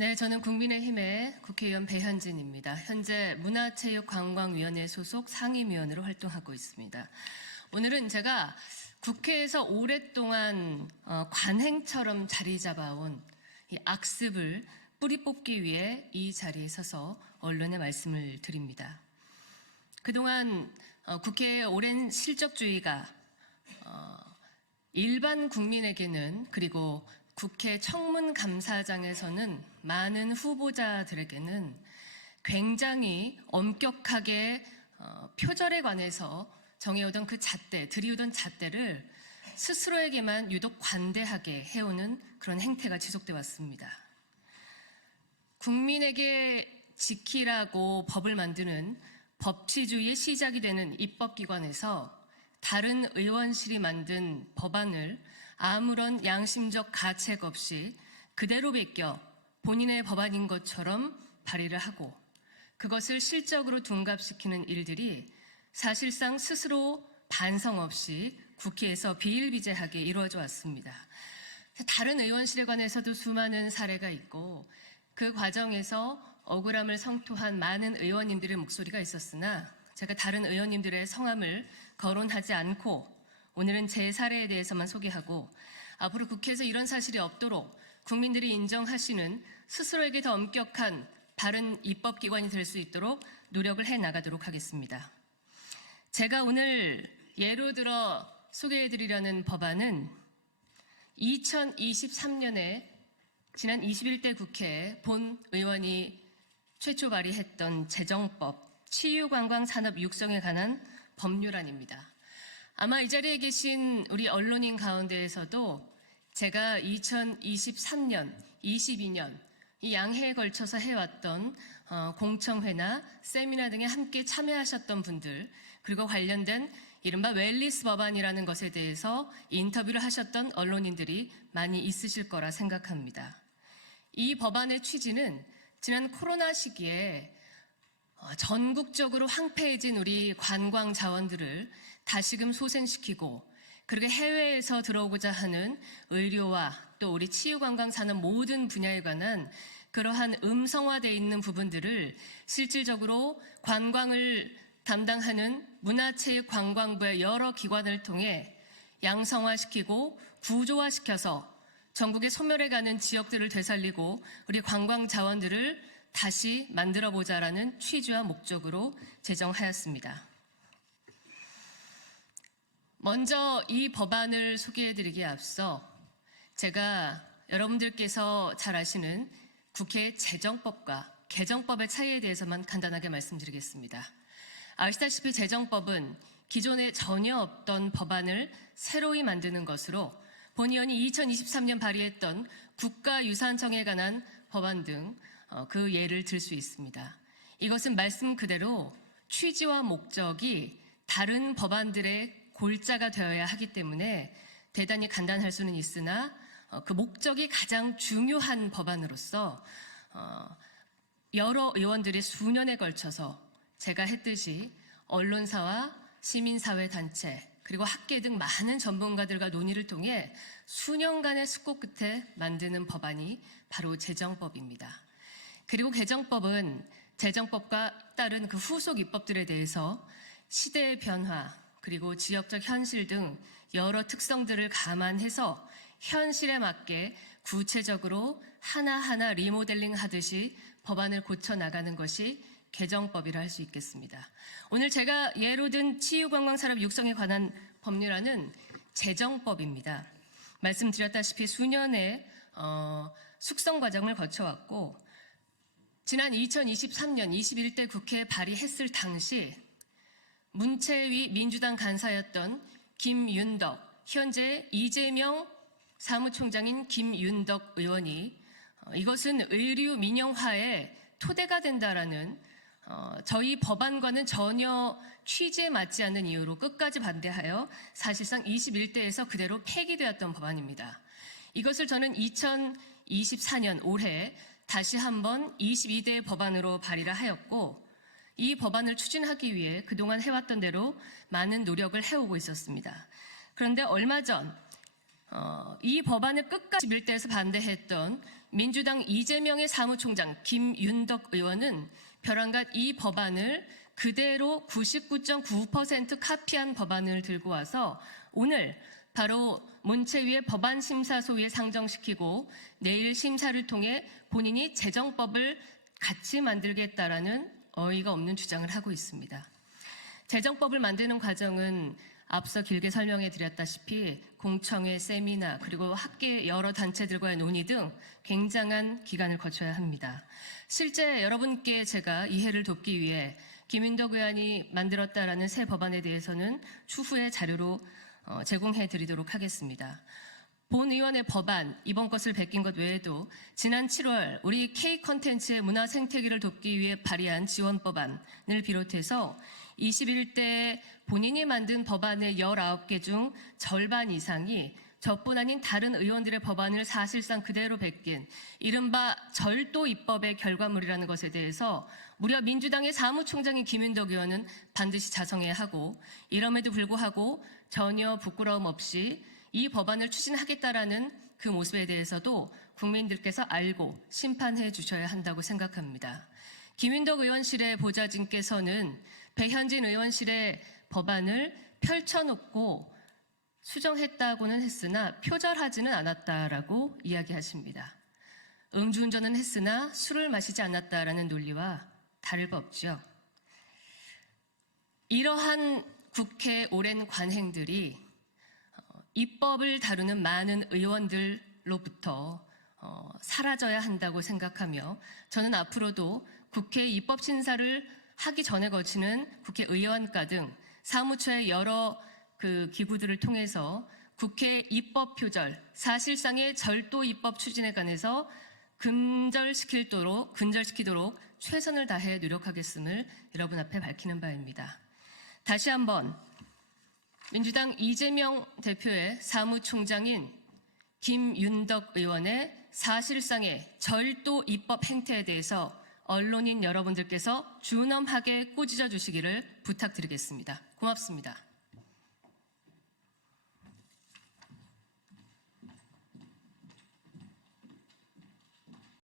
네, 저는 국민의힘의 국회의원 배현진입니다. 현재 문화체육관광위원회 소속 상임위원으로 활동하고 있습니다. 오늘은 제가 국회에서 오랫동안 관행처럼 자리 잡아온 이 악습을 뿌리 뽑기 위해 이 자리에 서서 언론에 말씀을 드립니다. 그동안 국회의 오랜 실적주의가 일반 국민에게는, 그리고 국회 청문감사장에서는 많은 후보자들에게는 굉장히 엄격하게 표절에 관해서 정해오던 그 잣대, 들이오던 잣대를 스스로에게만 유독 관대하게 해오는 그런 행태가 지속되어 왔습니다. 국민에게 지키라고 법을 만드는 법치주의의 시작이 되는 입법기관에서 다른 의원실이 만든 법안을 아무런 양심적 가책 없이 그대로 베껴 본인의 법안인 것처럼 발의를 하고 그것을 실적으로 둔갑시키는 일들이 사실상 스스로 반성 없이 국회에서 비일비재하게 이루어져 왔습니다. 다른 의원실에 관해서도 수많은 사례가 있고 그 과정에서 억울함을 성토한 많은 의원님들의 목소리가 있었으나 제가 다른 의원님들의 성함을 거론하지 않고 오늘은 제 사례에 대해서만 소개하고 앞으로 국회에서 이런 사실이 없도록 국민들이 인정하시는 스스로에게 더 엄격한 바른 입법기관이 될 수 있도록 노력을 해나가도록 하겠습니다. 제가 오늘 예로 들어 소개해드리려는 법안은 2023년에 지난 21대 국회에 본 의원이 최초 발의했던 재정법, 치유관광산업 육성에 관한 법률안입니다. 아마 이 자리에 계신 우리 언론인 가운데에서도 제가 2023년, 22년 이 양해에 걸쳐서 해왔던 공청회나 세미나 등에 함께 참여하셨던 분들, 그리고 관련된 이른바 웰리스 법안이라는 것에 대해서 인터뷰를 하셨던 언론인들이 많이 있으실 거라 생각합니다. 이 법안의 취지는 지난 코로나 시기에 전국적으로 황폐해진 우리 관광 자원들을 다시금 소생시키고 그렇게 해외에서 들어오고자 하는 의료와 또 우리 치유관광 산업 모든 분야에 관한 그러한 음성화되어 있는 부분들을 실질적으로 관광을 담당하는 문화체육관광부의 여러 기관을 통해 양성화시키고 구조화시켜서 전국에 소멸해가는 지역들을 되살리고 우리 관광 자원들을 다시 만들어보자라는 취지와 목적으로 제정하였습니다. 먼저 이 법안을 소개해드리기에 앞서 제가 여러분들께서 잘 아시는 국회 재정법과 개정법의 차이에 대해서만 간단하게 말씀드리겠습니다. 아시다시피 재정법은 기존에 전혀 없던 법안을 새로이 만드는 것으로 본 의원이 2023년 발의했던 국가유산청에 관한 법안 등 그 예를 들 수 있습니다. 이것은 말씀 그대로 취지와 목적이 다른 법안들의 골자가 되어야 하기 때문에 대단히 간단할 수는 있으나 그 목적이 가장 중요한 법안으로서 여러 의원들이 수년에 걸쳐서 제가 했듯이 언론사와 시민사회 단체 그리고 학계 등 많은 전문가들과 논의를 통해 수년간의 숙고 끝에 만드는 법안이 바로 재정법입니다. 그리고 개정법은 재정법과 따른 그 후속 입법들에 대해서 시대의 변화 그리고 지역적 현실 등 여러 특성들을 감안해서 현실에 맞게 구체적으로 하나하나 리모델링 하듯이 법안을 고쳐나가는 것이 개정법이라 할 수 있겠습니다. 오늘 제가 예로 든 치유관광산업 육성에 관한 법률안은 재정법입니다. 말씀드렸다시피 수년의 숙성 과정을 거쳐왔고 지난 2023년 21대 국회에 발의했을 당시 문체위 민주당 간사였던 김윤덕, 현재 이재명 사무총장인 김윤덕 의원이 이것은 의류 민영화의 토대가 된다라는 저희 법안과는 전혀 취지에 맞지 않는 이유로 끝까지 반대하여 사실상 21대에서 그대로 폐기되었던 법안입니다. 이것을 저는 2024년 올해 다시 한번 22대 법안으로 발의를 하였고 이 법안을 추진하기 위해 그동안 해왔던 대로 많은 노력을 해오고 있었습니다. 그런데 얼마 전 이 법안을 끝까지 밀대에서 반대했던 민주당 이재명의 사무총장 김윤덕 의원은 벼랑갓 이 법안을 그대로 99.9% 카피한 법안을 들고 와서 오늘 바로 문체위의 법안심사소위에 상정시키고 내일 심사를 통해 본인이 재정법을 같이 만들겠다라는 어이가 없는 주장을 하고 있습니다. 재정법을 만드는 과정은 앞서 길게 설명해 드렸다시피 공청회, 세미나, 그리고 학계 여러 단체들과의 논의 등 굉장한 기간을 거쳐야 합니다. 실제 여러분께 제가 이해를 돕기 위해 김윤덕 의원이 만들었다라는 새 법안에 대해서는 추후에 자료로 제공해 드리도록 하겠습니다. 본 의원의 법안, 이번 것을 베낀 것 외에도 지난 7월 우리 K 콘텐츠의 문화 생태계를 돕기 위해 발의한 지원법안을 비롯해서 21대 본인이 만든 법안의 19개 중 절반 이상이 저뿐 아닌 다른 의원들의 법안을 사실상 그대로 베낀 이른바 절도 입법의 결과물이라는 것에 대해서 무려 민주당의 사무총장인 김윤덕 의원은 반드시 자성해야 하고, 이럼에도 불구하고 전혀 부끄러움 없이 이 법안을 추진하겠다라는 그 모습에 대해서도 국민들께서 알고 심판해 주셔야 한다고 생각합니다. 김윤덕 의원실의 보좌진께서는 배현진 의원실의 법안을 펼쳐놓고 수정했다고는 했으나 표절하지는 않았다라고 이야기하십니다. 음주운전은 했으나 술을 마시지 않았다라는 논리와 다를 바 없죠. 이러한 국회 오랜 관행들이 입법을 다루는 많은 의원들로부터 사라져야 한다고 생각하며, 저는 앞으로도 국회 입법 심사를 하기 전에 거치는 국회의원과 등 사무처의 여러 기구들을 통해서 국회 입법 표절, 사실상의 절도 입법 추진에 관해서 근절시키도록 최선을 다해 노력하겠음을 여러분 앞에 밝히는 바입니다. 다시 한번 민주당 이재명 대표의 사무총장인 김윤덕 의원의 사실상의 절도 입법 행태에 대해서 언론인 여러분들께서 준엄하게 꾸짖어 주시기를 부탁드리겠습니다. 고맙습니다.